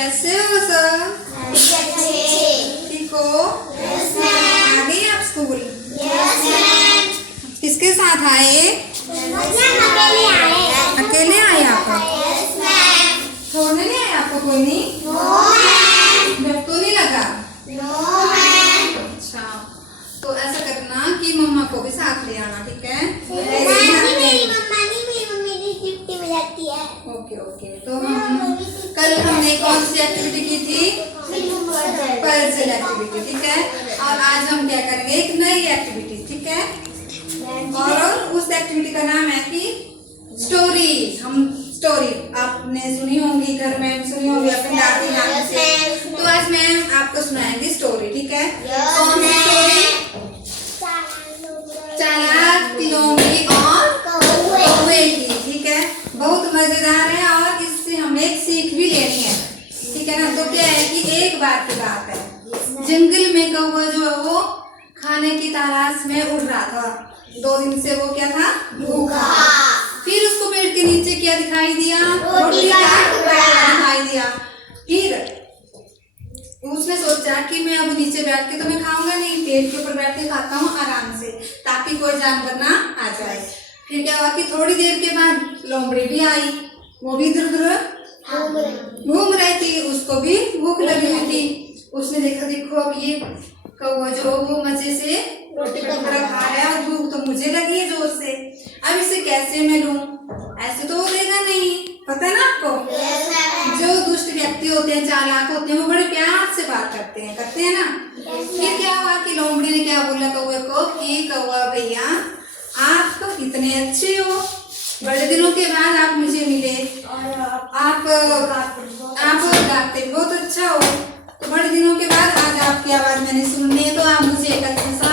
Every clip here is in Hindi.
कैसे हो सब? ठीक हो? आ गई आप स्कूल? किसके साथ आए? अकेले आए आप? छोड़ने नहीं आए आपको कोई नहीं? डर तो नहीं लगा? अच्छा, तो ऐसा करना कि मम्मा को भी साथ ले आना, ठीक है? Okay okay. तो हम कल हमने कौन सी एक्टिविटी की थी? पजल एक्टिविटी, ठीक है। और आज हम क्या करेंगे? एक नई एक्टिविटी, ठीक है। और उस एक्टिविटी का नाम है कि स्टोरी। हम स्टोरी आपने सुनी होंगी, घर में सुनी होंगी अपने दादी नानी से। तो आज मैम आपको सुनाएंगी स्टोरी, ठीक है। कौन सी स्टोरी? चालाक लोमड़ी और कौवे की, ठीक है। बहुत मजेदार है और इससे हमें एक सीख भी लेनी है, ठीक है ना। तो क्या है कि एक बार की बात है, जंगल में कौवा जो है वो खाने की तलाश में उड़ रहा था। 2 दिन से वो क्या था? भूखा। फिर उसको पेड़ के नीचे क्या दिखाई दिया? रोटी का टुकड़ा दिखाई दिया। फिर उसने सोचा कि मैं अब नीचे बैठ के तो मैं खाऊंगा नहीं, पेड़ के ऊपर बैठ के खाता हूँ आराम से, ताकि कोई जानवर ना आ जाए। फिर क्या हुआ कि थोड़ी देर के बाद लोमड़ी भी आई। वो भी इधर उधर घूम रही थी, उसको भी भूख लगी हुई थी। उसने देखा, देखो अब ये कौवा जो वो मजे से रोटी का टुकड़ा खा रहा है और भूख तो मुझे लगी है जोर से। अब इसे कैसे मैं लूं? ऐसे तो वो देगा नहीं, पता है ना आपको। जो दुष्ट व्यक्ति होते हैं, चालाक होते हैं, वो बड़े प्यार से बात करते हैं ना। फिर क्या हुआ कि लोमड़ी ने क्या बोला कौवे को कि कौवा भैया आप तो कितने अच्छे हो, बड़े दिनों के बाद आप मुझे मिले और आप गाते बहुत अच्छा हो। तो बड़े दिनों के बाद आज आपकी आवाज मैंने सुननी है, तो आप मुझे एक अच्छा सा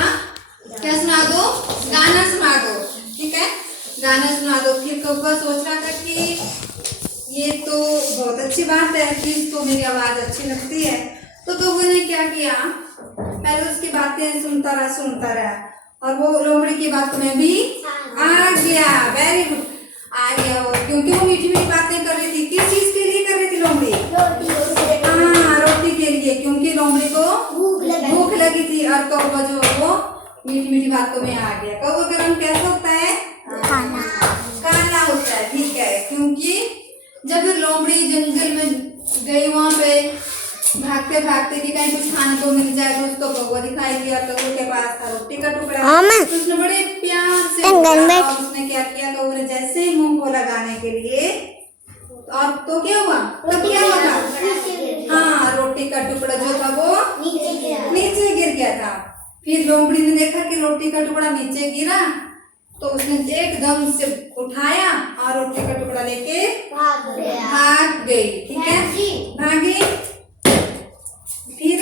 क्या सुना दो? गाना सुना दो, ठीक है। गाना सुना दो। फिर कौवा सोच रहा था कि ये तो बहुत अच्छी बात है कि इसको मेरी आवाज अच्छी लगती है। तो कौवे ने क्या किया, पहले उसकी बातें सुनता रहा और वो लोमड़ी की बात में भी आ गया। वेरी गुड, आ गया वो, क्योंकि वो मीठी मीठी बातें कर रही थी। किस चीज के लिए कर रही थी लोमड़ी? हाँ, रोटी के लिए, क्योंकि लोमड़ी को भूख लगी थी। और कौवा जो वो मीठी मीठी बातों में आ गया। कौवा का रंग कैसा होता है? काला होता है, ठीक है। क्योंकि जब लोमड़ी जंगल में गई, वहां पे भागते भागते कि कहीं कुछ खाने को मिल जाए, तो उसको कौवा दिखाई दिया। कौवे के पास था रोटी का टुकड़ा। उसने बड़े प्यार से उसने क्या किया, कौवे ने जैसे ही मुंह को लगाने के लिए, और तो क्या हुआ? तब क्या हुआ था? हाँ, रोटी का टुकड़ा जो था वो नीचे गिर गया था। फिर लोमड़ी ने देखा कि रोटी का टुकड़ा नीचे गिरा, तो उसने एकदम से उठाया और रोटी का टुकड़ा लेके भाग गई, ठीक है। भागी। फिर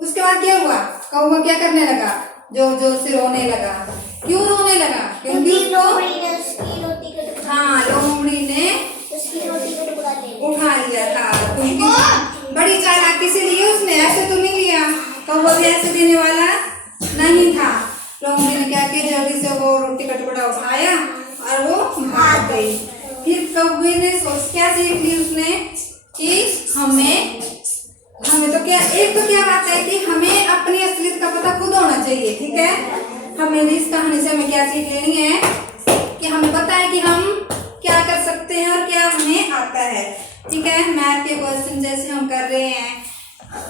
उसके बाद क्या हुआ? कौवा क्या करने लगा? जोर जोर से रोने लगा। क्यों रोने लगा? क्योंकि लोमड़ी ने उठा लिया था। क्योंकि बड़ी चालाकी से लिए उसने, ऐसे तो नहीं लिया। कौवा भी ऐसे देने वाला नहीं था। लोमड़ी ने क्या किया, जल्दी से वो रोटी का टुकड़ा उठाया और वो भाग गई। फिर कौवे ने क्या सीख ली उसने कि हमें तो क्या बात है कि हमें अपनी असलियत का पता खुद होना चाहिए, ठीक है। हमें इस कहानी से हमें क्या सीख लेनी है कि हमें पता है कि हम क्या कर सकते हैं और क्या हमें आता है, ठीक है। मैथ के क्वेश्चन जैसे हम कर रहे हैं,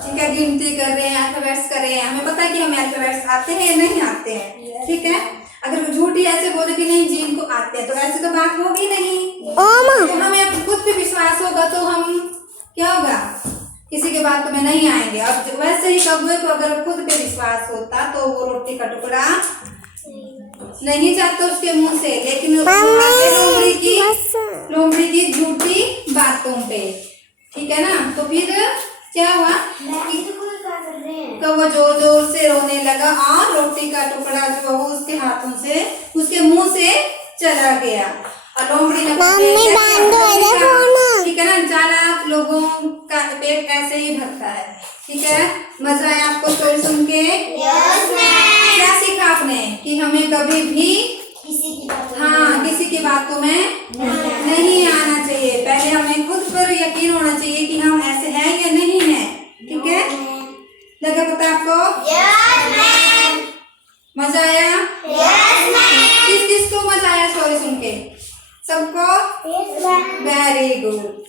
ठीक है, गिनती कर रहे हैं, अल्फाबेट्स कर रहे हैं, हमें पता है कि हमें अल्फाबेट्स आते हैं या नहीं आते हैं, ठीक है। अगर झूठी ऐसे बोले कि नहीं जी इनको आते हैं, तो ऐसे तो बात होगी नहीं। तो हमें खुद पे विश्वास होगा तो हम क्या होगा, किसी के बात में नहीं आएंगे। अब वैसे ही कौवे को अगर खुद पे विश्वास होता तो वो रोटी का टुकड़ा नहीं जाता उसके मुंह से, लेकिन लोमड़ी की झूठी बातों पे, ठीक है ना। तो फिर क्या हुआ, कौवा जोर जोर से रोने लगा और रोटी का टुकड़ा जो वो उसके हाथों से उसके मुंह से चला गया। और लोमड़ी ने ठीक है ना, चालाक लोगों का पेट ऐसे ही भरता है, ठीक है। मजा आया आपको स्टोरी सुन के? क्या सीखा आपने? कि हमें कभी भी किसी की बातों में नहीं आना चाहिए। पहले हमें खुद पर यकीन होना चाहिए कि हम ऐसे हैं या मजा आया? किस किस को मजा आया स्टोरी सुन के? सबको? Very good.